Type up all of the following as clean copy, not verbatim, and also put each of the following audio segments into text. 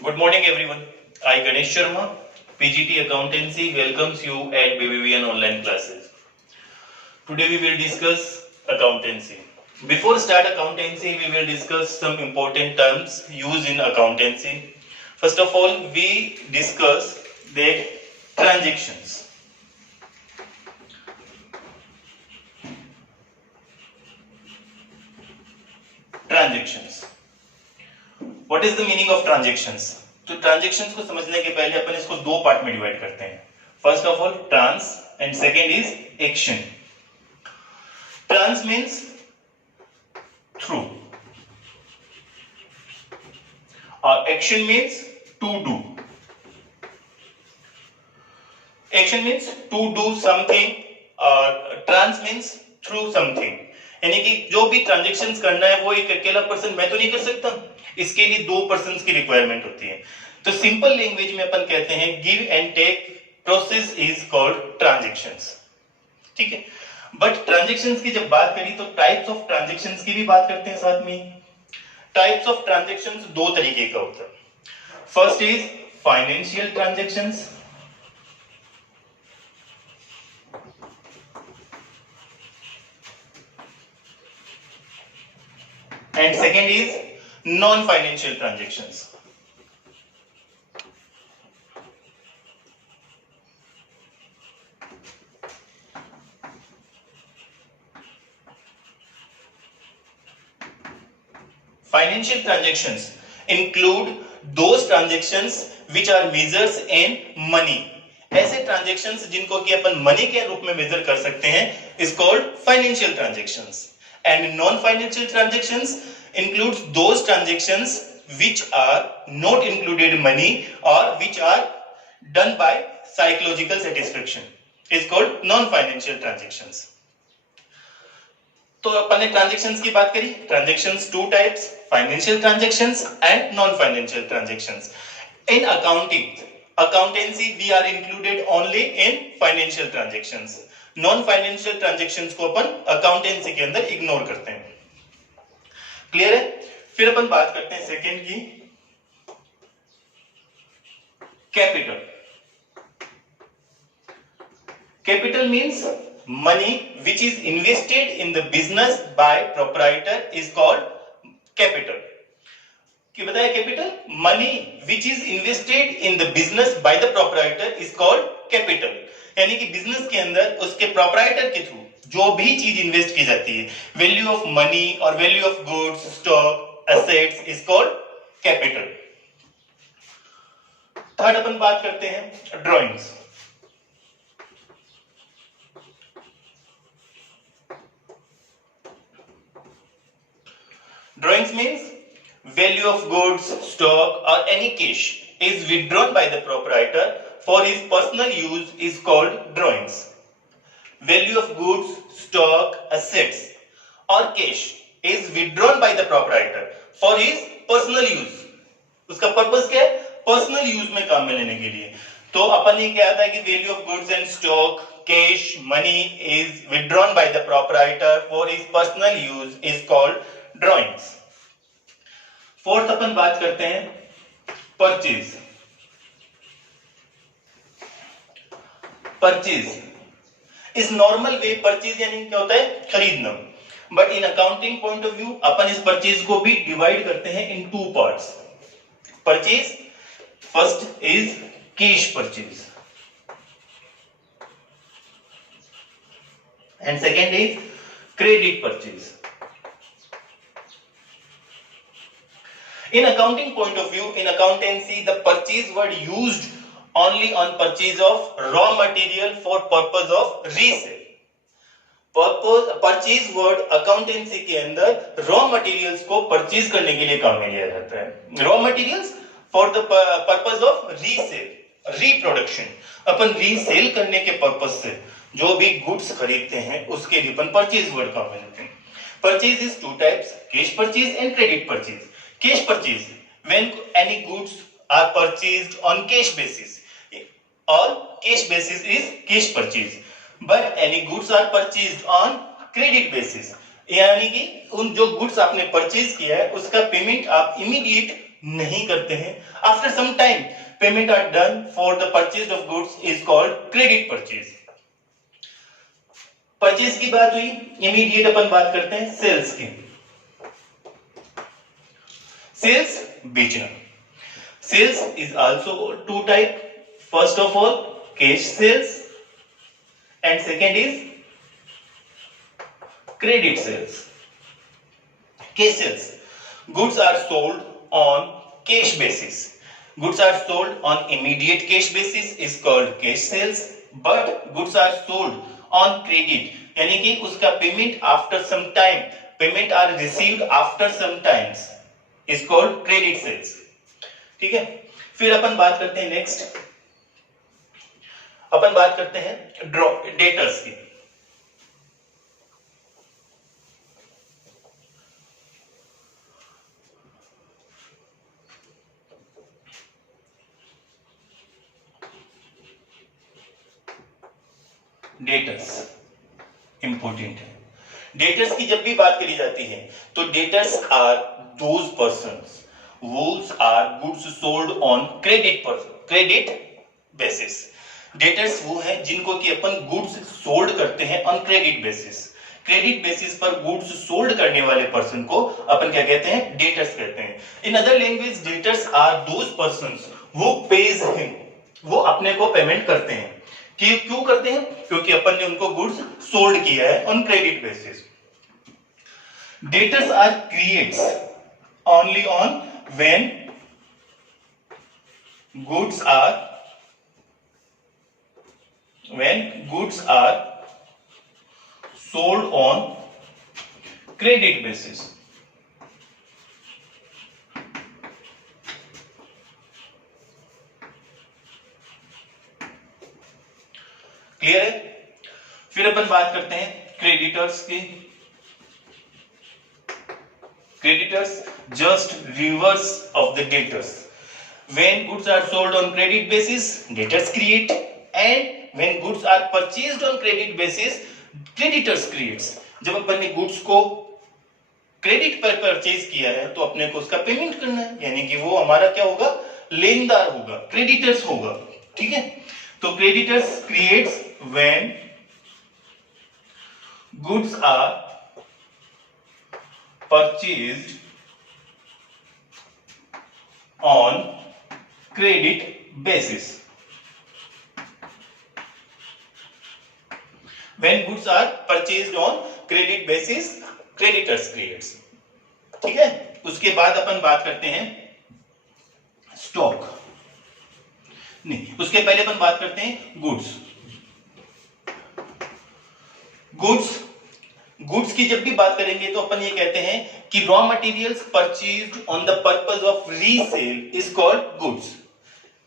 Good morning, everyone. I, Ganesh Sharma, PGT Accountancy, welcomes you at BBVN online classes. Today we will discuss accountancy. Before start accountancy, we will discuss some important terms used in accountancy. First of all, we discuss the transactions. Transactions. What is the meaning of transactions? तो ट्रांजेक्शंस को समझने के पहले अपन इसको दो पार्ट में divide करते हैं. First of all trans and second is action. Trans means through और action means to do. Action means to do something और ट्रांस मीन्स थ्रू समथिंग. यानी कि जो भी ट्रांजेक्शंस करना है वो एक अकेला पर्सन मैं तो नहीं कर सकता, इसके लिए दो पर्संस की रिक्वायरमेंट होती है. तो सिंपल लैंग्वेज में अपन कहते हैं give and take process is called transactions. ठीक है. बट ट्रांजेक्शंस की जब बात करी तो टाइप्स ऑफ ट्रांजेक्शंस की भी बात करते हैं साथ में. टाइप्स ऑफ ट्रांजेक्शंस दो तरीके का होता है. First is financial transactions and second is non-financial transactions. Financial transactions include those transactions which are measures in money. ऐसे transactions जिनको कि अपन मनी के रूप में मेजर कर सकते हैं is called financial transactions. And non-financial transactions includes those transactions which are not included money or which are done by psychological satisfaction is called non-financial transactions. तो अपन ने ट्रांजैक्शंस की बात करी. Transactions two types, financial transactions and non financial transactions. In accounting accountancy we are included only in financial transactions. Non financial transactions को अपन अकाउंटेंसी के अंदर इग्नोर करते हैं. क्लियर है. फिर अपन बात करते हैं सेकंड की, capital. Capital means money which is invested in the business by proprietor is called capital. क्या बताया capital? Money which is invested in the business by the proprietor is called capital. यानी कि बिजनेस के अंदर उसके प्रोप्राइटर के थ्रू जो भी चीज इन्वेस्ट की जाती है, वैल्यू ऑफ मनी और value of goods, stock, assets is called capital. Third अपन बात करते हैं drawings. Drawings means value of goods, stock or any cash is withdrawn by the proprietor for his personal use is called drawings. Value of goods, stock, assets or cash is withdrawn by the proprietor for his personal use. उसका पर्पस क्या है? Personal use में काम में लेने के लिए. तो अपन ने क्या था कि value of goods and stock, cash, money is withdrawn by the proprietor for his personal use is called drawings. Fourth अपन बात करते हैं purchase. Purchase is normal way purchase यानी क्या होता है? खरीदना. But in accounting point of view अपन इस परचेज को भी डिवाइड करते हैं in two parts. Purchase first is cash purchase and second is credit purchase. In accounting point of view, in accountancy, the purchase word used only on purchase of raw material for purpose of resale. Purchase word accountancy के अंदर raw materials को purchase करने के लिए काम में लिया जाता है. Raw materials for the purpose of resale, reproduction. अपन resale करने के purpose से जो भी goods खरीदते हैं उसके लिए अपन purchase word काम में लेते हैं. Purchase is two types, cash purchase and credit purchase. Cash purchase when any goods are purchased on cash basis or cash basis is cash purchase, but any goods are purchased on credit basis यानी कि उन जो गुड्स आपने परचेज किया है उसका पेमेंट आप इमीडिएट नहीं करते हैं, after some time payment are done for the purchase of goods is called credit purchase. Purchase की बात हुई, इमीडिएट अपन बात करते हैं सेल्स की। सेल्स बेचना। Sales is also two type, first of all cash sales and second is credit sales. Cash sales. Goods are sold on cash basis. Goods are sold on immediate cash basis is called cash sales, but goods are sold on credit, यानी कि उसका payment after some time, payment are received after some times is called credit sales. ठीक है, फिर अपन बात करते हैं नेक्स्ट, अपन बात करते हैं डेटर्स की। डेटर्स इंपॉर्टेंट है। डेटर्स की जब भी बात करी जाती है तो debtors are those persons whose are goods sold on credit basis। Debtors वो है जिनको कि अपन गुड्स सोल्ड करते हैं on credit basis. Credit basis पर गुड्स सोल्ड करने वाले पर्सन को अपन क्या कहते हैं, डेटर्स कहते हैं। In other language debtors are those persons वो पेज हिम, वो अपने को पेमेंट करते हैं। कि क्यों करते हैं, क्योंकि अपन ने उनको गुड्स सोल्ड किया है on credit basis. Debtors are creates only on when goods are sold on credit basis। Clear है। फिर अपन बात करते हैं क्रेडिटर्स की। Creditors just reverse of the debtors. When goods are sold on credit basis, debtors create, and when goods are purchased on credit basis, creditors creates। जब अपन ने गुड्स को क्रेडिट पर परचेज किया है तो अपने को उसका पेमेंट करना है, यानी कि वो हमारा क्या होगा, लेनदार होगा, क्रेडिटर्स होगा। ठीक है, तो creditors creates when goods are purchased on credit basis। When goods are purchased on credit basis, creditors creates। ठीक है, उसके बाद अपन बात करते हैं स्टॉक। नहीं, उसके पहले अपन बात करते हैं गुड्स। गुड्स की जब भी बात करेंगे तो अपन ये कहते हैं कि raw materials purchased on the purpose of resale is called goods.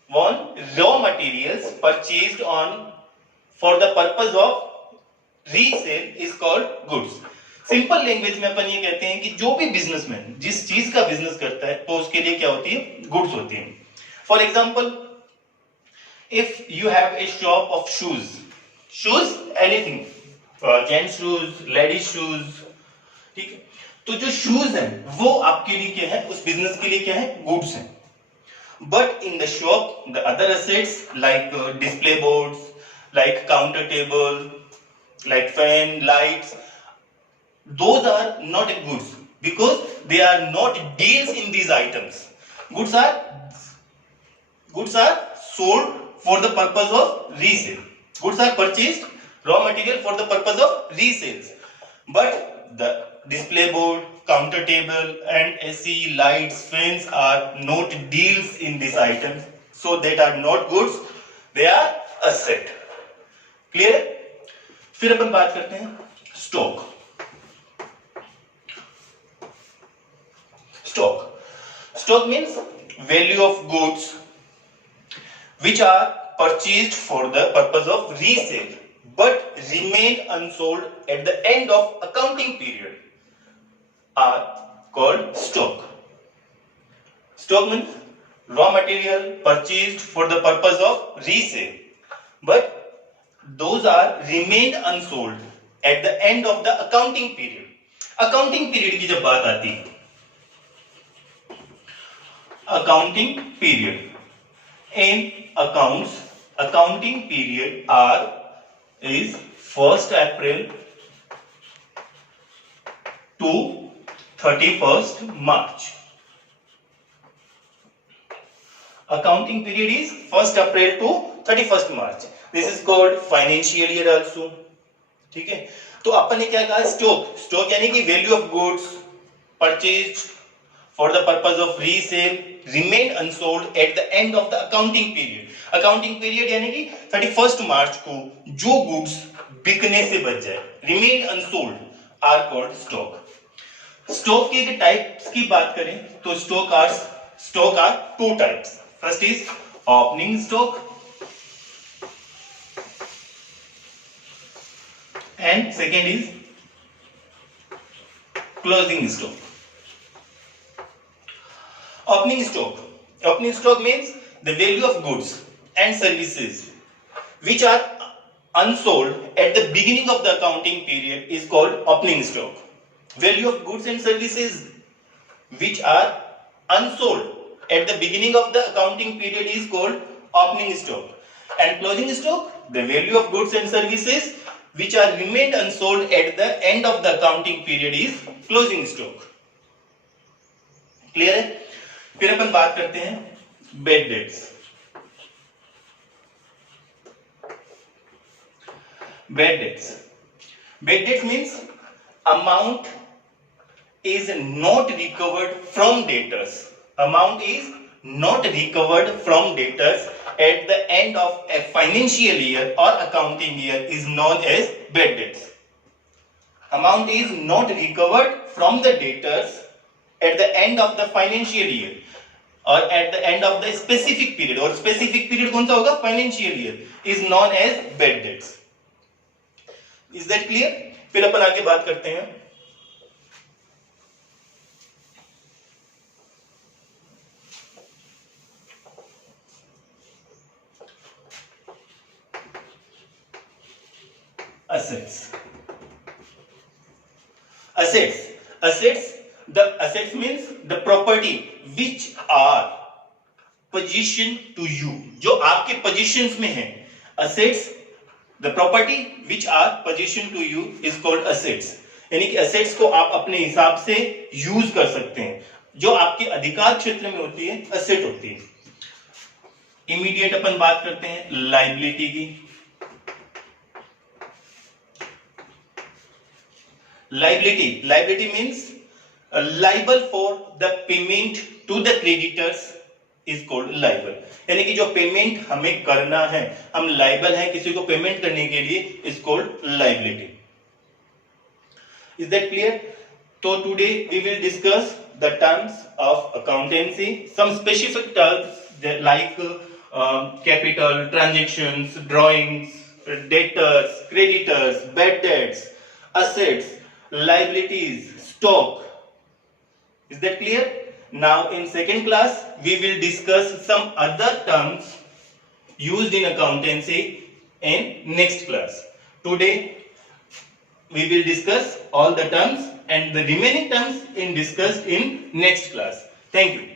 One raw materials purchased on for the purpose of resale is called goods। Simple language में अपन ये कहते हैं कि जो भी बिजनेसमैन जिस चीज का बिजनेस करता है तो उसके लिए क्या होती है, गुड्स होती है। For example, if you have a shop of shoes anything, gents shoes, ladies shoes, ठीक है, तो जो शूज है वो आपके लिए क्या है, उस बिजनेस के लिए क्या है, गुड्स है। But in the shop, the other assets like display boards, like counter table, like fan, lights, those are not goods because they are not deals in these items. Goods are sold for the purpose of resale. Goods are purchased, raw material for the purpose of resales. But the display board, counter table and AC, lights, fans are not deals in these items, so that are not goods, they are asset। Clear है। फिर अपन बात करते हैं stock. Stock means value of goods which are purchased for the purpose of resale but remain unsold at the end of accounting period are called stock। Stock means raw material purchased for the purpose of resale, but those are remained unsold at the end of the accounting period। Accounting period की जब बात आती है, accounting period. In accounts, accounting period is 1st April to 31st March. Accounting period is 1st April to 31st March. This is called financial year also. ठीक है, तो अपन ने क्या कहा, स्टॉक, स्टॉक यानी कि value of goods purchased for the purpose of resale remain unsold at the end of the accounting period. Accounting period यानी कि 31st मार्च को जो गुड्स बिकने से बच जाए, remain unsold, are called stock. Stock के टाइप्स की बात करें तो stock are two types. First is opening stock and second is closing stock. Opening stock. Opening stock means the value of goods and services which are unsold at the beginning of the accounting period is called opening stock. Value of goods and services which are unsold at the beginning of the accounting period is called opening stock. And closing stock, the value of goods and services which are remained unsold at the end of the accounting period is closing stock. Clear है? फिर अपन बात करते हैं bad debts. Bad debts, bad debts means amount is not recovered from debtors. Amount is not recovered from debtors at the end of a financial year or accounting year is known as bad debts. Amount is not recovered from the debtors at the end of the financial year or at the end of the specific period, और specific period कौन सा होगा, financial year, is known as bad debts. Is that clear? फिर अपन आगे बात करते हैं assets. The assets means the property which are position to you, जो आपके positions में है. Assets, the property which are position to you is called assets. यानी कि assets को आप अपने हिसाब से यूज कर सकते हैं. जो आपके अधिकार क्षेत्र में होती है asset होती है. Immediate अपन बात करते हैं liability की. Liability means liable for the payment to the creditors is called liable. यानी कि जो पेमेंट हमें करना है, हम liable हैं किसी को पेमेंट करने के लिए, is called liability. Is that clear? So today we will discuss the terms of accountancy, some specific terms like capital, transactions, drawings, debtors, creditors, bad debts, assets, liabilities, stock. Is that clear? Now in second class we will discuss some other terms used in accountancy in next class. Today we will discuss all the terms and the remaining terms in discussed in next class. Thank you.